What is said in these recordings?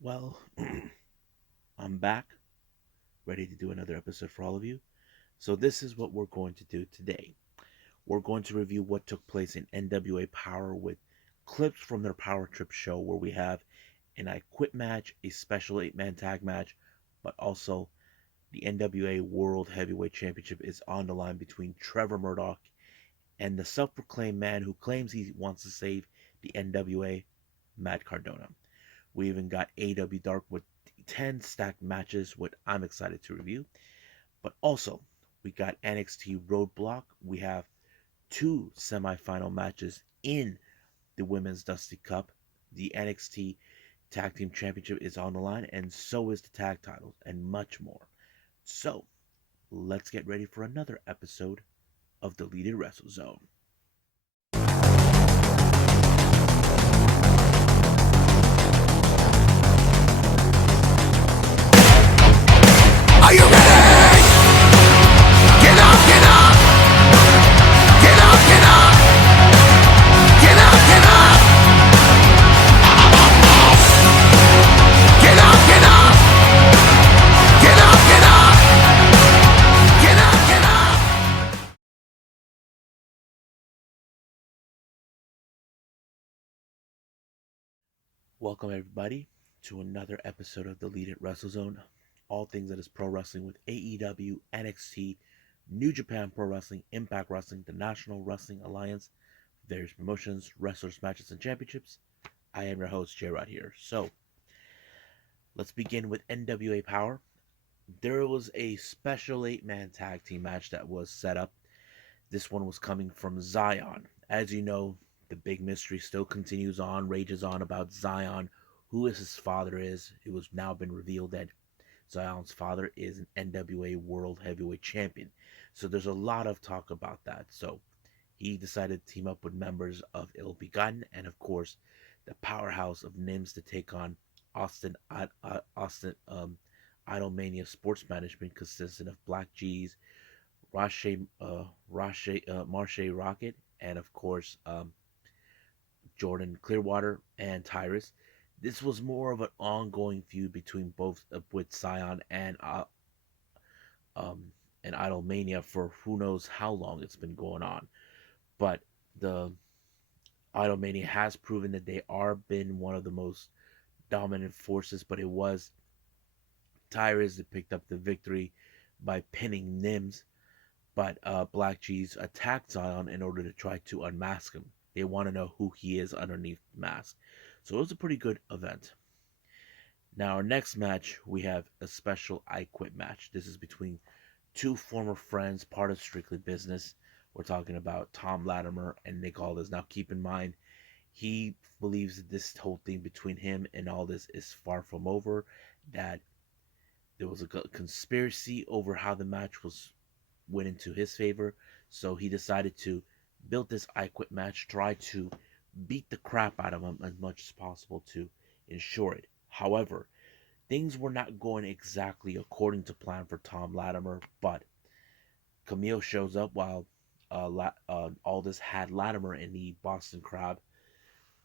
Well, I'm back, ready to do another episode for all of you. So, this is what we're going to do today. We're going to review what took place in NWA Powerrr with clips from their Powerrr Trip show, where we have an I Quit match, a special 8-man tag match, but also the NWA World Heavyweight Championship is on the line between Trevor Murdoch and the self proclaimed man who claims he wants to save the NWA, Matt Cardona. We even got AEW Dark with 10 stacked matches, what I'm excited to review. But also, we got NXT Roadblock. We have two semifinal matches in the Women's Dusty Cup. The NXT Tag Team Championship is on the line, and so is the tag titles, and much more. So, let's get ready for another episode of the Deleted Wrestle Zone. Are you ready? Get up, get up! Get up, get up! Get up, get up! Get up, get up! Get up, get up! Get up, get up! Welcome, everybody, to another episode of the Deleted Wrestle Zone. All things that is pro wrestling with AEW, NXT, New Japan Pro Wrestling, Impact Wrestling, the National Wrestling Alliance, various promotions, wrestlers, matches, and championships. I am your host, J Rod here. So, let's begin with NWA Powerrr. There was a special 8-man tag team match that was set up. This one was coming from Zion. As you know, the big mystery still continues on, rages on about Zion, who his father is. It was now been revealed that Zion's father is an NWA World Heavyweight Champion. So there's a lot of talk about that. So he decided to team up with members of Ill Begotten and, of course, the powerhouse of NIMS to take on Austin Idolmania Sports Management, consisting of Black G's, Marche Rocket, and of course Jordan Clearwater and Tyrus. This was more of an ongoing feud between both with Zion um, and Idolmania for who knows how long it's been going on. But the Idolmania has proven that they are been one of the most dominant forces. But it was Tyrus that picked up the victory by pinning Nims. But Black G's attacked Zion in order to try to unmask him. They want to know who he is underneath the mask. So it was a pretty good event. Now, our next match, we have a special I Quit match. This is between two former friends, part of Strictly Business. We're talking about Tom Latimer and Nick Aldis. Now, keep in mind, he believes that this whole thing between him and Aldis is far from over, that there was a conspiracy over how the match was went into his favor. So he decided to build this I Quit match, try to beat the crap out of him as much as possible to ensure it. However, things were not going exactly according to plan for Tom Latimer, but Camille shows up while Aldis had Latimer in the Boston Crab,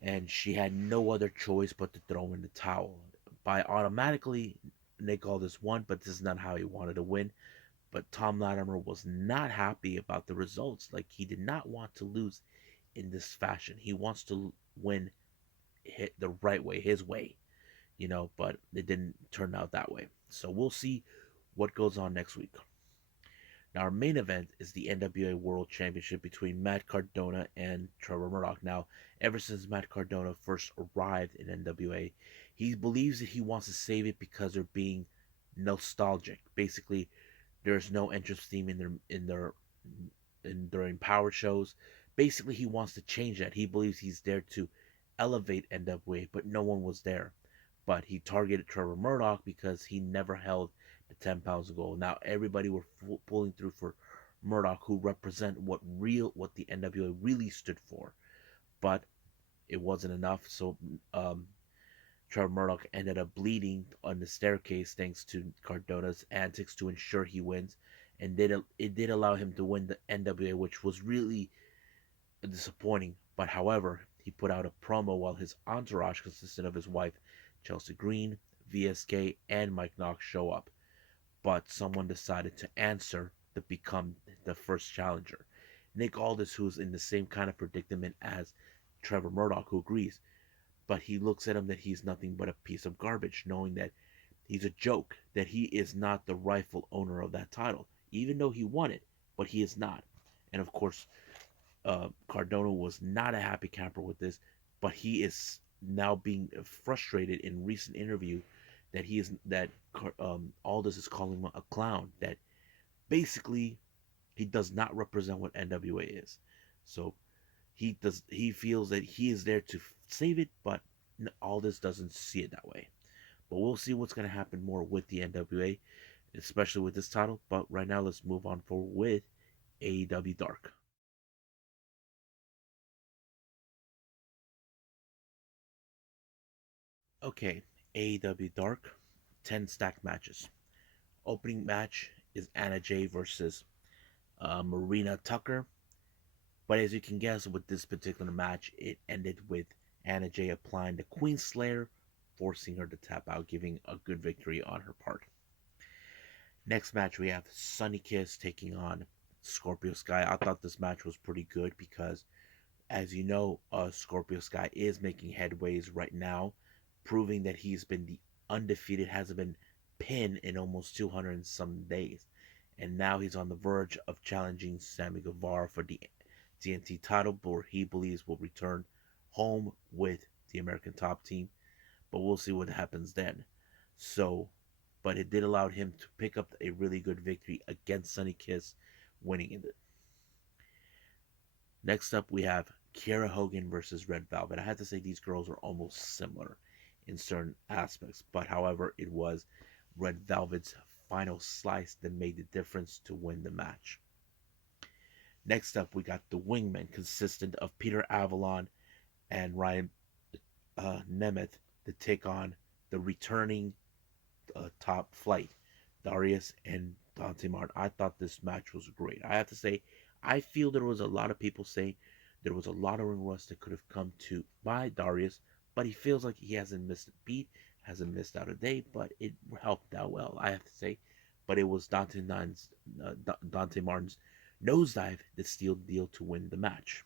and she had no other choice but to throw in the towel. By automatically, Nick Aldis won, but this is not how he wanted to win. But Tom Latimer was not happy about the results. Like, he did not want to lose in this fashion. He wants to win the right way, his way, but it didn't turn out that way. So we'll see what goes on next week. Now, our main event is the NWA World Championship between Matt Cardona and Trevor Murdoch. Now, ever since Matt Cardona first arrived in NWA, he believes that he wants to save it because they're being nostalgic. Basically, there's no entrance theme in their Empower shows. Basically, he wants to change that. He believes he's there to elevate NWA, but no one was there. But he targeted Trevor Murdoch because he never held the 10 pounds of gold. Now everybody were pulling through for Murdoch, who represent what the NWA really stood for. But it wasn't enough. So Trevor Murdoch ended up bleeding on the staircase thanks to Cardona's antics to ensure he wins, and it did allow him to win the NWA, which was really disappointing. But however, he he put out a promo while his entourage consisted of his wife, Chelsea Green, VSK, and Mike Knox show up. But someone decided to answer to become the first challenger. Nick Aldis, who's in the same kind of predicament as Trevor Murdoch, who agrees, but he looks at him that he's nothing but a piece of garbage, knowing that he's a joke, that he is not the rightful owner of that title, even though he won it, but he is not. And of course, Cardona was not a happy camper with this, but he is now being frustrated in recent interview that he is that Aldis is calling him a clown. That basically he does not represent what NWA is. So he feels that he is there to save it, but Aldis doesn't see it that way. But we'll see what's going to happen more with the NWA, especially with this title. But right now, let's move on forward with AEW Dark. Okay, AEW Dark, 10 stacked matches. Opening match is Anna Jay versus Marina Tucker. But as you can guess, with this particular match, it ended with Anna Jay applying the Queen Slayer, forcing her to tap out, giving a good victory on her part. Next match, we have Sunny Kiss taking on Scorpio Sky. I thought this match was pretty good because, as you know, Scorpio Sky is making headways right now, proving that he's been the undefeated, hasn't been pinned in almost 200 and some days. And now he's on the verge of challenging Sammy Guevara for the TNT title, where he believes will return home with the American Top Team. But we'll see what happens then. So, but it did allow him to pick up a really good victory against Sunny Kiss, winning it. Next up, we have Kiera Hogan versus Red Velvet. I have to say these girls are almost similar in certain aspects, but however, it was Red Velvet's final slice that made the difference to win the match. Next up, we got the Wingmen, consistent of Peter Avalon and Ryan Nemeth, to take on the returning top flight, Darius and Dante Martin. I thought this match was great. I have to say, I feel there was a lot of people saying there was a lot of ring rust that could have come to by Darius, but he feels like he hasn't missed a beat, hasn't missed out a day, but it helped out well, I have to say. But it was Dante Martin's nosedive that sealed the deal to win the match.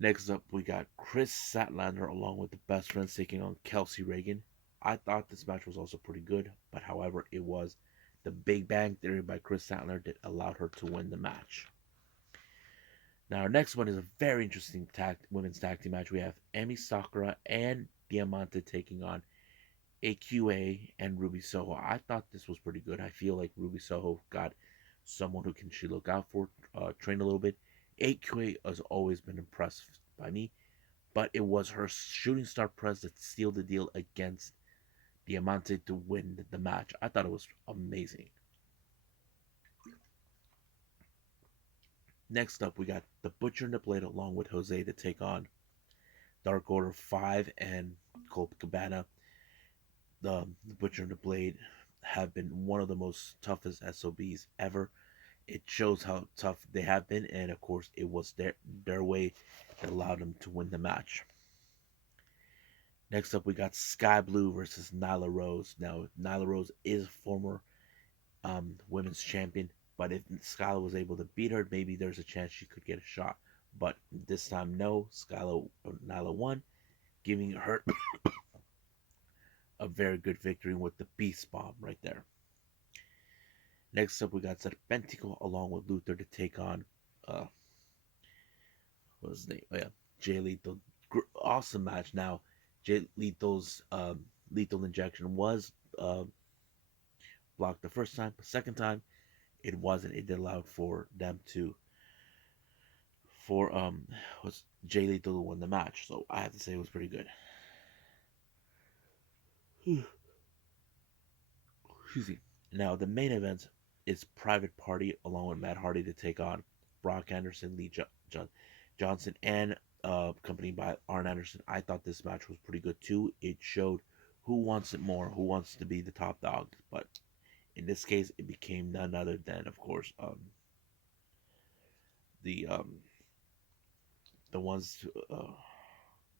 Next up, we got Chris Statlander along with the Best Friends taking on Kelsey Reagan. I thought this match was also pretty good, but however, it was the Big Bang Theory by Chris Statlander that allowed her to win the match. Now, our next one is a very interesting women's tag team match. We have Emi Sakura and Diamante taking on AQA and Ruby Soho. I thought this was pretty good. I feel like Ruby Soho got someone who can she look out for, train a little bit. AQA has always been impressed by me, but it was her shooting star press that sealed the deal against Diamante to win the match. I thought it was amazing. Next up, we got the Butcher and the Blade along with Jose to take on Dark Order 5 and Colt Cabana. The Butcher and the Blade have been one of the most toughest SOBs ever. It shows how tough they have been, and of course, it was their way that allowed them to win the match. Next up, we got Sky Blue versus Nyla Rose. Now, Nyla Rose is former women's champion, but if Skylar was able to beat her, maybe there's a chance she could get a shot. But this time, no. Nyla won, giving her a very good victory with the Beast Bomb right there. Next up, we got Serpentico along with Luther to take on what was his name? Oh yeah, Jay Lethal. Awesome match. Now, Jay Lethal's lethal injection was blocked the first time, but second time it wasn't. It allowed for them to was Jay Lethal to win the match. So I have to say it was pretty good. Excuse me. Now the main event is Private Party along with Matt Hardy to take on Brock Anderson, Johnson, and accompanied by Arn Anderson. I thought this match was pretty good too. It showed who wants it more, who wants to be the top dog. But in this case, it became none other than, of course, the the ones,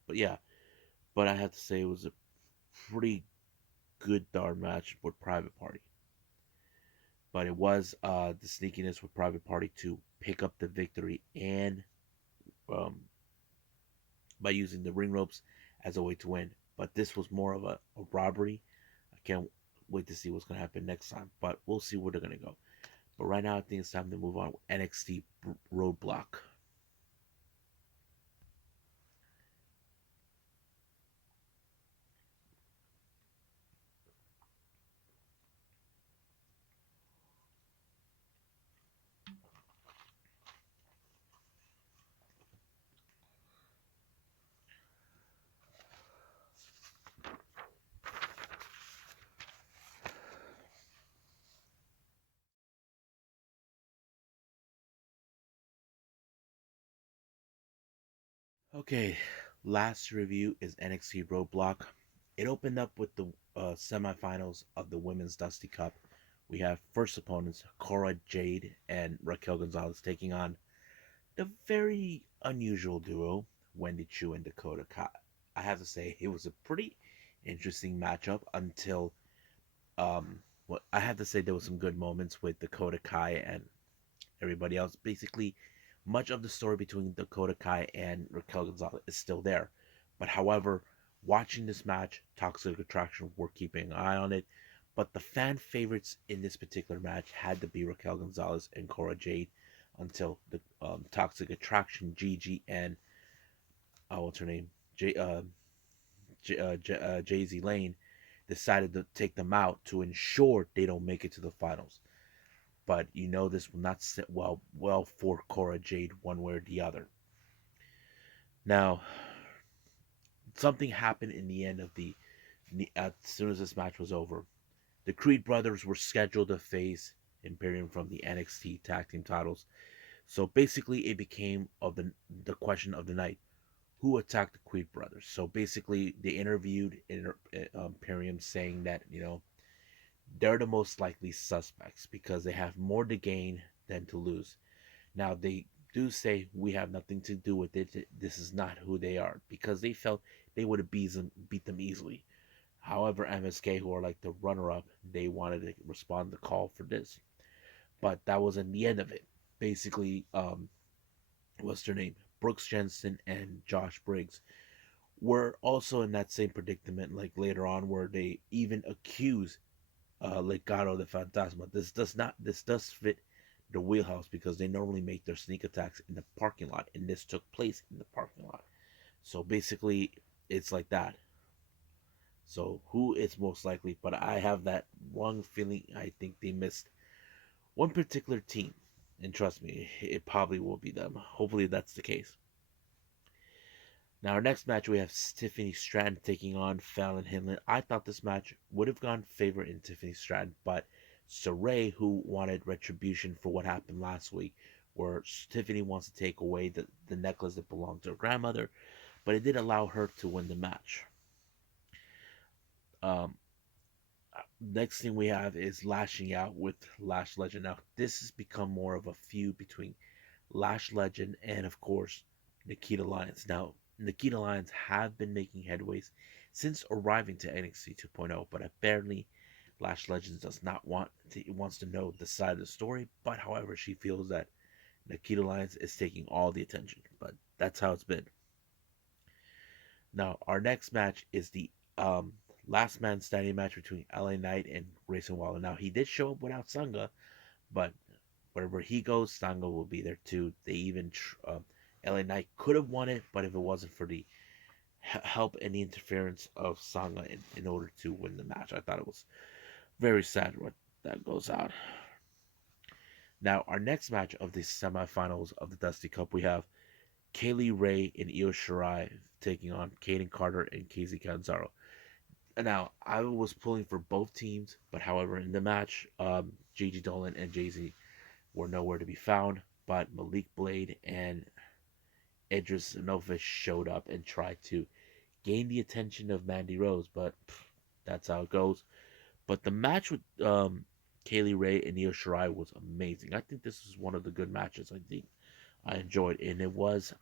but yeah, but I have to say it was a pretty good darn match with Private Party. But it was the sneakiness with Private Party to pick up the victory and um, by using the ring ropes as a way to win. But this was more of a robbery. I can't wait to see what's going to happen next time. But we'll see where they're going to go. But right now, I think it's time to move on with NXT Roadblock. Okay, last review is NXT Roadblock. It opened up with the semifinals of the Women's Dusty Cup. We have first opponents Cora Jade and Raquel Gonzalez taking on the very unusual duo Wendy Chu and Dakota Kai. I have to say it was a pretty interesting matchup until what I have to say there was some good moments with Dakota Kai and everybody else. Basically, much of the story between Dakota Kai and Raquel Gonzalez is still there. But however, watching this match, Toxic Attraction were keeping an eye on it. But the fan favorites in this particular match had to be Raquel Gonzalez and Cora Jade until the Toxic Attraction, Gigi, and what's her name? Jay Z Lane decided to take them out to ensure they don't make it to the finals. But you know this will not sit well for Cora Jade one way or the other. Now, something happened in the end of as soon as this match was over. The Creed brothers were scheduled to face Imperium from the NXT tag team titles. So basically, it became of the question of the night: who attacked the Creed brothers? So basically, they interviewed Imperium, saying that they're the most likely suspects because they have more to gain than to lose. Now they do say we have nothing to do with it. This is not who they are because they felt they would have beat them easily. However, MSK, who are like the runner-up, they wanted to respond to the call for this, but that wasn't the end of it. Basically, what's their name? Brooks Jensen and Josh Briggs were also in that same predicament. Like later on, where they even accuse Legado de Fantasma. This does fit the wheelhouse because they normally make their sneak attacks in the parking lot, and this took place in the parking lot. So basically, it's like that. So who is most likely? But I have that wrong feeling. I think they missed one particular team, and trust me, it probably will be them. Hopefully, that's the case. Now, our next match, we have Tiffany Stratton taking on Fallon Henley. I thought this match would have gone favor in Tiffany Stratton, but Saray, who wanted retribution for what happened last week, where Tiffany wants to take away the necklace that belonged to her grandmother, but it did allow her to win the match. Um, Next thing we have is Lashing Out with Lash Legend. Now, this has become more of a feud between Lash Legend and, of course, Nikita Lyons. Now, Nikita Lyons have been making headways since arriving to NXT 2.0, but apparently Lash Legends does not wants to know the side of the story. But however, she feels that Nikita Lyons is taking all the attention. But that's how it's been. Now, our next match is the last man standing match between LA Knight and Grayson Waller. Now, he did show up without Sanga, but wherever he goes, Sanga will be there too. They even LA Knight could have won it, but if it wasn't for the help and the interference of Sanga in order to win the match, I thought it was very sad what that goes out. Now, our next match of the semifinals of the Dusty Cup, we have Kaylee Ray and Io Shirai taking on Kaden Carter and Casey Catanzaro. Now, I was pulling for both teams, but however, in the match, Gigi Dolan and Jay Z were nowhere to be found, but Malik Blade and Idris Nova showed up and tried to gain the attention of Mandy Rose, but that's how it goes. But the match with Kaylee Ray and Io Shirai was amazing. I think this was one of the good matches I think I enjoyed, and it was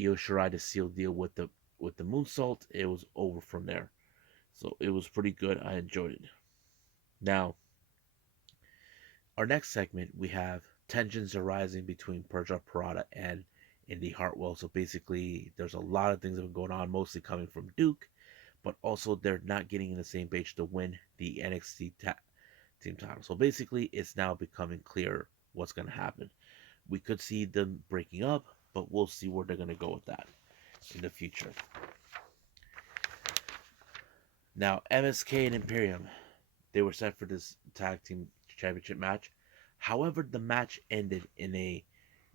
Io Shirai to seal deal with the moonsault. It was over from there. So it was pretty good. I enjoyed it. Now, our next segment, we have tensions arising between Perja Parada and Indy Hartwell. So basically, there's a lot of things that have been going on, mostly coming from Duke, but also they're not getting in the same page to win the team title. So basically, it's now becoming clear what's going to happen. We could see them breaking up, but we'll see where they're going to go with that in the future. Now, MSK and Imperium, they were set for this tag team championship match. However, the match ended in a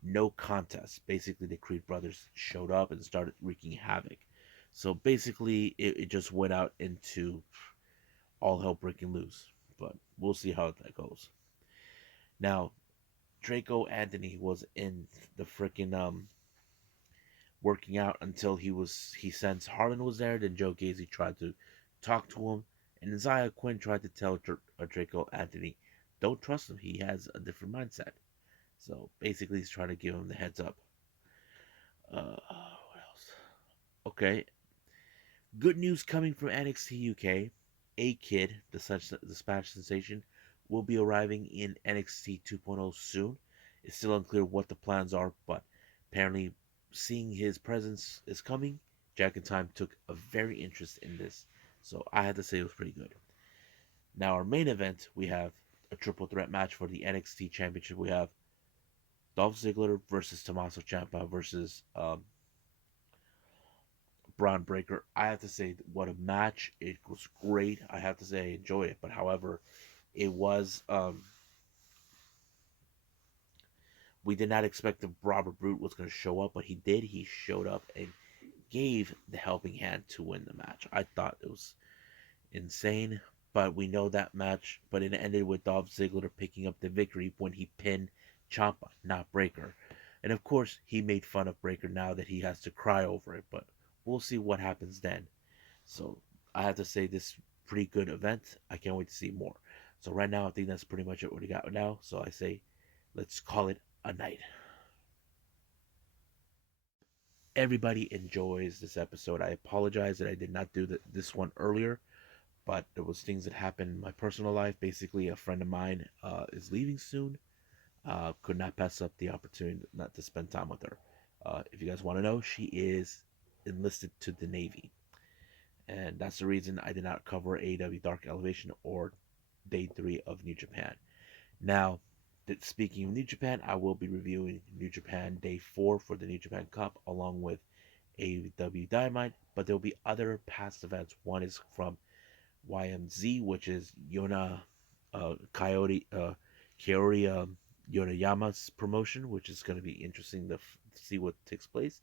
no contest. Basically, the Creed brothers showed up and started wreaking havoc. So basically, it just went out into all hell breaking loose. But we'll see how that goes. Now, Draco Anthony was in the freaking working out until he sensed Harlan was there. Then Joe Gacy tried to talk to him, and Isaiah Quinn tried to tell Draco Anthony, "Don't trust him. He has a different mindset." So basically, he's trying to give him the heads up. What else? Okay, good news coming from NXT UK. A Kid, the Spanish sensation, will be arriving in NXT 2.0 soon. It's still unclear what the plans are, but apparently, seeing his presence is coming, Jack and Time took a very interest in this. So I had to say it was pretty good. Now, our main event, we have a triple threat match for the NXT Championship. We have Dolph Ziggler versus Tommaso Ciampa versus Braun Breaker. I have to say, what a match! It was great. I have to say, I enjoyed it. But however, it was we did not expect that Robert Root was going to show up, but he did. He showed up and gave the helping hand to win the match. I thought it was insane, but we know that match. But it ended with Dolph Ziggler picking up the victory when he pinned Ciampa, not Breaker. And of course, he made fun of Breaker now that he has to cry over it. But we'll see what happens then. So I have to say this pretty good event. I can't wait to see more. So right now, I think that's pretty much it what we got now. So I say, let's call it a night. Everybody enjoys this episode. I apologize that I did not do this one earlier, but there was things that happened in my personal life. Basically, a friend of mine is leaving soon. Could not pass up the opportunity not to spend time with her. If you guys want to know, she is enlisted to the Navy, and that's the reason I did not cover AEW Dark Elevation or Day 3 of New Japan. Now, speaking of New Japan, I will be reviewing New Japan Day 4 for the New Japan Cup along with AEW Dynamite, but there will be other past events. One is from YMZ, which is Yona Kaori Yonayama's promotion, which is going to be interesting to see what takes place.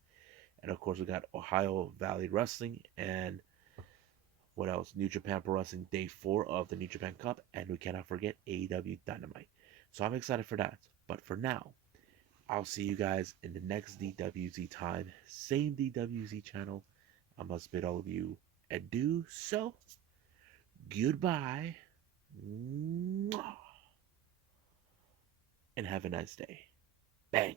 And of course, we got Ohio Valley Wrestling and what else? New Japan Pro Wrestling Day 4 of the New Japan Cup, and we cannot forget AEW Dynamite. So I'm excited for that. But for now, I'll see you guys in the next DWZ time. Same DWZ channel. I must bid all of you adieu. So, goodbye. And have a nice day. Bang.